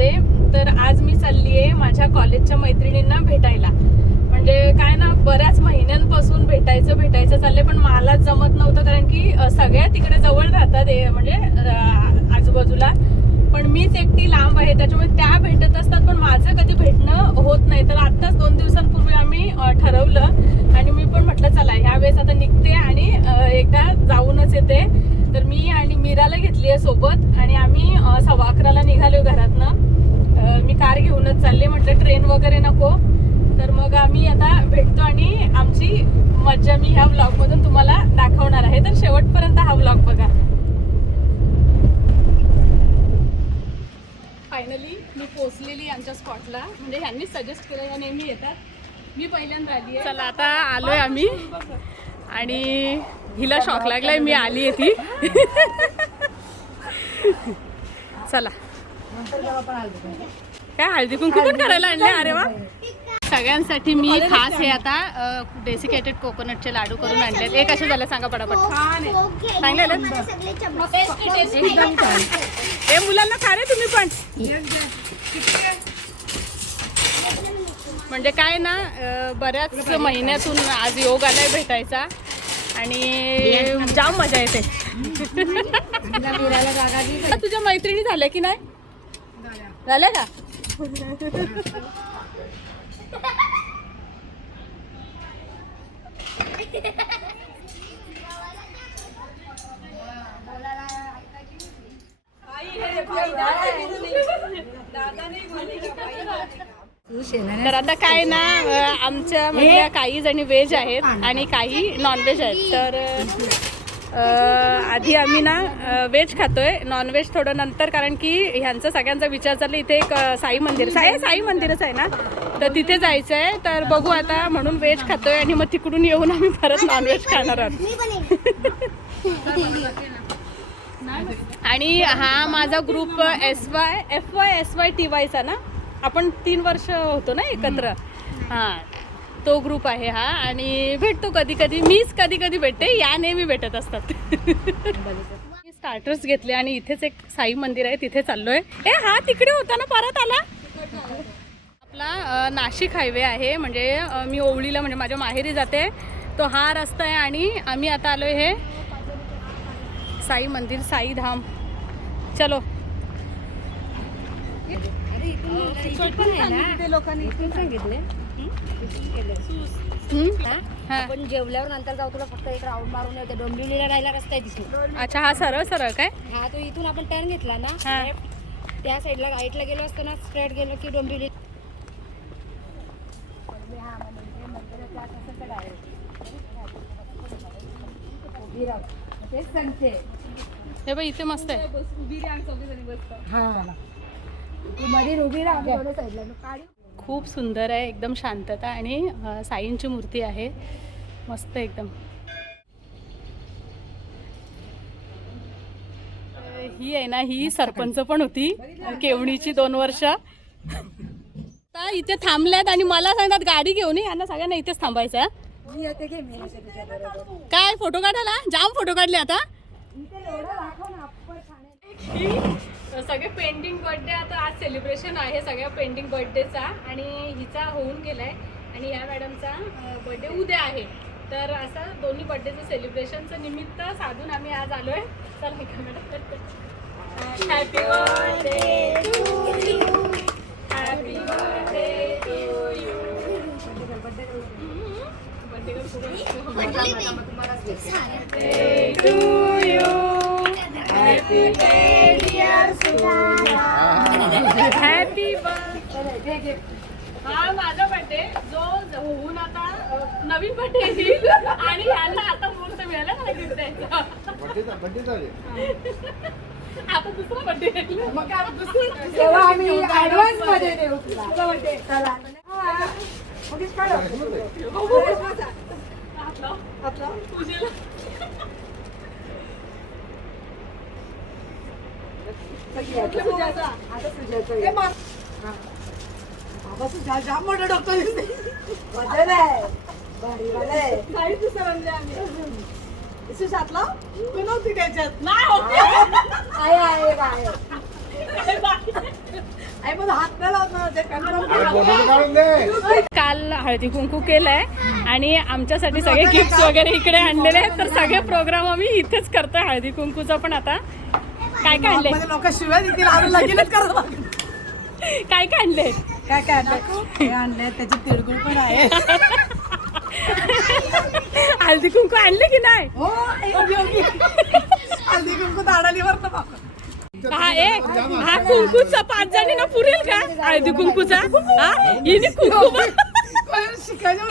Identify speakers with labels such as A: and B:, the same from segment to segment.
A: मध्ये तर आज मी चालली आहे माझ्या कॉलेजच्या मैत्रिणींना भेटायला. म्हणजे काय ना बऱ्याच महिन्यांपासून भेटायचं भेटायचं चाललंय पण मला जमत नव्हतं कारण की सगळ्या तिकडे जवळ राहतात म्हणजे आजूबाजूला. पण मीच एकटी लांब आहे त्याच्यामुळे त्या भेटत असतात पण माझं कधी भेटणं होत नाही. तर आत्ताच दोन दिवसांपूर्वी आम्ही ठरवलं आणि मी पण म्हटलं चला ह्या वेळेस आता निघते आणि एकदा जाऊनच येते. तर मी आणि मीराला घेतली आहे सोबत आणि आम्ही सव्वा अकराला निघालो घरातनं. मी कार घेऊनच चालले. म्हटलं ट्रेन वगैरे नको. तर मग आम्ही आता भेटतो आणि आमची मज्जा मी ह्या ब्लॉगमधून तुम्हाला दाखवणार आहे. तर शेवटपर्यंत हा ब्लॉग बघा. फायनली मी पोचलेली आमच्या स्पॉटला म्हणजे ह्यांनी सजेस्ट केलं या नेहमी येतात. मी पहिल्यांदा आली आहे. चला आता आलोय आम्ही. आणि हिला शॉक लागलाय मी आली आहे ती. चला. काय हळदी कुंकू पण करायला आणले अरे वा. सगळ्यांसाठी मी खास हे आता डेसिकेटेड कोकोनटचे लाडू करून आणले एक कसे झाले सांगा पटापट. छान हे मुलांना खा रे तुम्ही पण. म्हणजे काय ना बऱ्याच महिन्यातून आज योग आलाय भेटायचा. आणि जाम मजा येते. तुझ्या मैत्रिणी झाल्या की नाही? का? तर आता काय ना आमच्या म्हणजे काही जणी व्हेज आहेत आणि काही नॉनव्हेज आहेत. तर आधी आम्ही ना व्हेज खातोय. नॉनव्हेज थोडं नंतर कारण की ह्यांचा सगळ्यांचा विचार चालला इथे एक साई मंदिर. साई साई मंदिरच आहे ना? तर तिथे जायचं आहे तर बघू आता म्हणून व्हेज खातोय आणि मग तिकडून येऊन आम्ही परत नॉनव्हेज खाणार आहोत. आणि हा माझा group S Y F Y S Y T वायचा ना? आपण तीन वर्ष होतो ना एकत्र? हां. तो ग्रुप आहे हा. आणि भेटतो कधी कधी. मीच कधी कधी भेटते. या नेहमी भेटत असतात. स्टार्टर्स घेतले आणि इथेच एक साई मंदिर आहे. तिथे चाललोय. ए हा तिकडे होता ना परत आला? आपला नाशिक हायवे आहे. म्हणजे मी ओवळीला म्हणजे माझ्या माहेरी जाते. तो हा रस्ता आहे आणि आम्ही आता आलोय हे साई मंदिर साई धाम. चलो. हम्म? हा.
B: आपण जेवल्यावर नंतर जाऊ तुला फक्त एक राऊंड मारून येते डोंबिवलीला राहिला रस्ता आहे तिथे
A: अच्छा हा सरळ सरळ काय?
B: हा तो इथून आपण टर्न घेतला ना left, त्या साईडला राईटला गेलो असतो ना स्ट्रेट गेलो की डोंबिवली. तेच सांगते.
A: हे बघ इथे मस्त आहे.
B: हा. मध्ये उभी राहा आम्ही दोन्ही साईडला काढी
A: खूप सुंदर आहे एकदम शांतता आणि साईंची मूर्ती आहे. मस्त एकदम. ही आहे ना ही सरपंच पण होती केवणीची दोन वर्ष. आता इथे थांबल्यात आणि मला सांगतात गाडी घेऊन. यांना सगळ्यांना इथेच थांबायचं. काय फोटो काढायला? जाम फोटो काढले आता. सगळे पेंडिंग बर्थडे आता आज सेलिब्रेशन आहे सगळ्या पेंडिंग बर्थडेचा. आणि हिचा होऊन गेलाय. आणि या मॅडमचा बर्थडे उद्या आहे. तर असं दोन्ही बर्थडेचं सेलिब्रेशनचं निमित्त साधून आम्ही आज आलोय. चला happy birthday happy birthday to you happy happy birthday हा माझा बर्थडे जो होऊन आता नवीन बर्थडे येईल आणि ह्याला आता मुहूर्त मिळाला मला गिफ्ट द्यायचा आता दुसरा बर्थडे येईल मग काय आता दुसरं-
B: तेव्हा आम्ही ऍडव्हान्समध्ये देऊ तुला चला हा. मगच काढू.
A: हातला. पूजेला.
B: आता तुझ्याचं ये. हा. बाबा तुझ्या जाम मोठं डोकं दिसते. वजन आहे. भारी वालं आहे.
A: दुसरं म्हणजे आम्ही.
B: सुशांतला?
A: तू नव्हती त्याच्यात नाही होती
B: आहे आहे
A: काल हळदी कुंकू केलंय आणि आमच्यासाठी सगळे गिफ्ट वगैरे इकडे आणलेले आहेत तर सगळे प्रोग्राम आम्ही इथेच करतोय हळदी कुंकूचा पण आता काय काय आणले
B: लोक शिवाय.
A: काय काय आणले
B: काय काय आणलंय? हे आणलंय त्याची तिळगुळ पण आहे.
A: हळदी कुंकू आणले की नाही?
B: हो. हल्दी कुंकू दाडालीवर ना.
A: हा एक हा कुंकूचा पाच जणींना पुरेल का? हळदी कुंकूचा? हा? हिने कुंकू
B: शिकायचं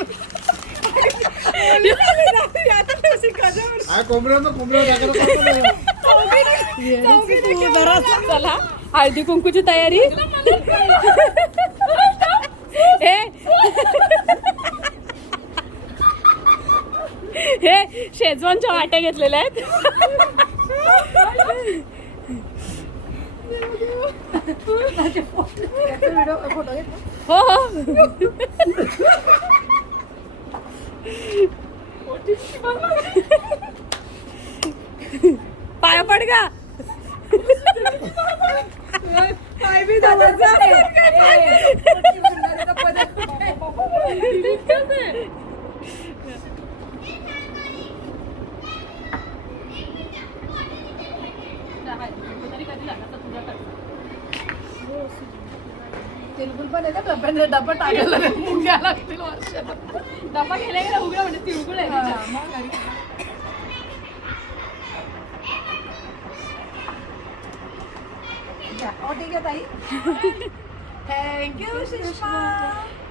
C: कोंबड्या कोंबड्या
A: चला. हळदी कुंकूची तयारी? हे? शेजवानच्या वाट्या घेतलेल्या आहेत. हो हो.
B: तिळगुळ पण आहे डब्याने डबा टाकायला लागतील वर्षाला
A: डबा गेला गेला उघडा म्हणजे तिळगुळ आहे त्याच्यात.
B: थँक्यू सुषमा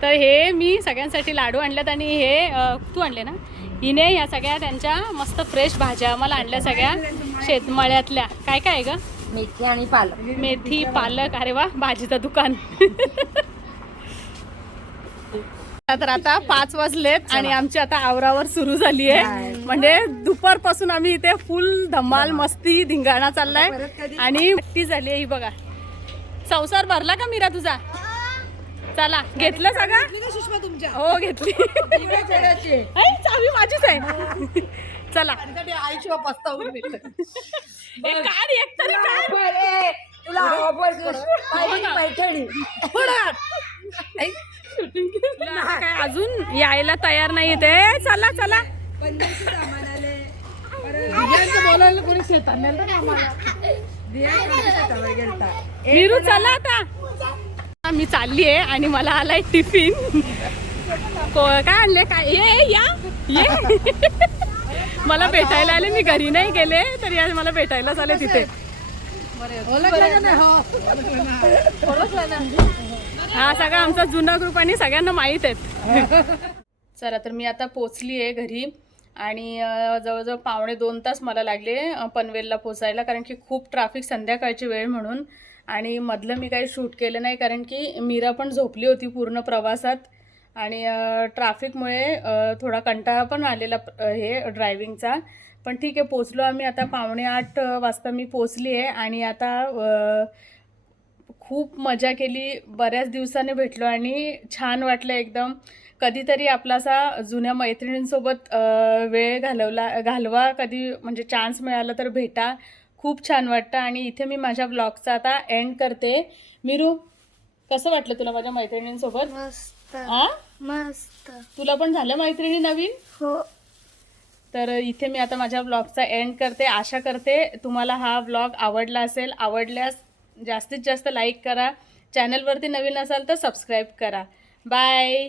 A: तर हे मी सगळ्यांसाठी लाडू आणल्यात आणि हे तू आणले ना? हिने या सगळ्या त्यांच्या मस्त फ्रेश भाज्या आम्हाला आणल्या सगळ्या शेतमाळ्यातल्या. काय काय आहे ग?
B: मेथी आणि पालक.
A: मेथी पालक. अरे वा भाजीचं दुकान. तर आता पाच वाजलेत आणि आमची आता आवरावर सुरू झाली आहे म्हणजे दुपारपासून आम्ही इथे फुल धमाल मस्ती धिंगाणा चाललाय? आणि झाली आहे ही बघा. संसार भरला का मीरा तुझा? चला घेतलं सगळं?
B: सुषमा तुमच्या?
A: हो घेतली. ऐ, चावी माझीच आहे. चला.
B: त्यासाठी आईशिवाय पस्तावून भेटलं.
A: एक काढ एक तरी काढ.
B: अरे, तुला ऑफर पाहिजे पैठणी.
A: तुला आता काय अजून यायला तयार नाही ते चला चला.
B: बोलायला कोणी शेतात आम्हाला. दियान
A: चला आता. मी चालली आहे आणि मला आलाय टिफिन. को काय आणले काय? ये या. ये. मला भेटायला आले. मी घरी नाही गेले तरी या मला भेटायलाच आले तिथे.
B: हा
A: सगळा आमचा जुना ग्रुप आणि सगळ्यांना माहीत आहेत. चला तर मी आता पोचली आहे घरी. आणि जवळजवळ पावणे दोन तास मला लागले पनवेलला पोचायला कारण की खूप ट्रॅफिक संध्याकाळची वेळ म्हणून. आणि मधलं मी काही शूट केलं नाही कारण की मीरा पण झोपली होती पूर्ण प्रवासात. आणि ट्रॅफिकमुळे थोडा कंटाळा पण आलेला हे ड्रायव्हिंगचा पण ठीक आहे पोचलो आम्ही. आता पावणे आठ वाजता मी पोचली आहे आणि आता खूप मजा केली बऱ्याच दिवसाने भेटलो आणि छान वाटलं एकदम. कधीतरी आपला असा जुन्या मैत्रिणींसोबत वेळ घालवला घालवा कधी म्हणजे चान्स मिळाला तर भेटा. खूप छान वाटतं आणि इथे मी माझ्या ब्लॉगचा आता एंड करते. मिरू कसं वाटलं तुला माझ्या मैत्रिणींसोबत?
D: मस्त.
A: आ?
D: मस्त.
A: तुला पण झालं मैत्रिणी नवीन?
D: हो.
A: तर इथे मी आता माझ्या ब्लॉगचा एंड करते. आशा करते तुम्हाला हा ब्लॉग आवडला असेल. आवडल्यास जास्तीत जास्त लाईक करा. चॅनलवरती नवीन असाल तर सबस्क्राईब करा. बाय